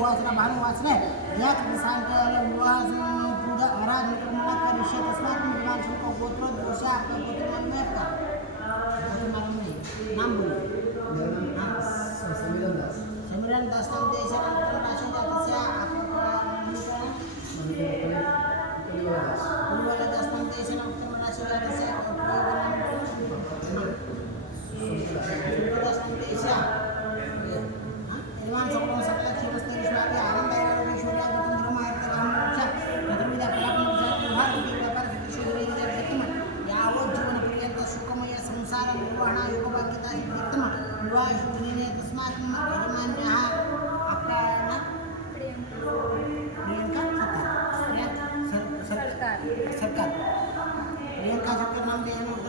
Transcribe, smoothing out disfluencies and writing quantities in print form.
वाचना भानु वाचले या सांगताला विवाह पूजा आराध निर्मला का विषय तस्मात निर्माण को गोत्र दोषा आपका गोत्र नाम में आपका गोत्र नाम नहीं नाम बोलो समीरण दास नाम देश नाम राशि जाति से आपका वाला दास नाम देश नाम राशि जाति से दास नाम देश निर्माण सकल सकल क्षीरस्ते विश्वापी आनंद ईश्वरा गुरुन्द्र मार्ग रामोक्षा चतुर्विध फलात्मक जाति विभाग व्यापार शुद्ध जगतम यावत् जीवन पर्यंत सुखमय संसार निर्वहण योगभाग्यता हितम विवाह शुभदिने तस्मात् यजमान्यः आपका नाम प्रियंका सरकार प्रियंका सरकार नाम देना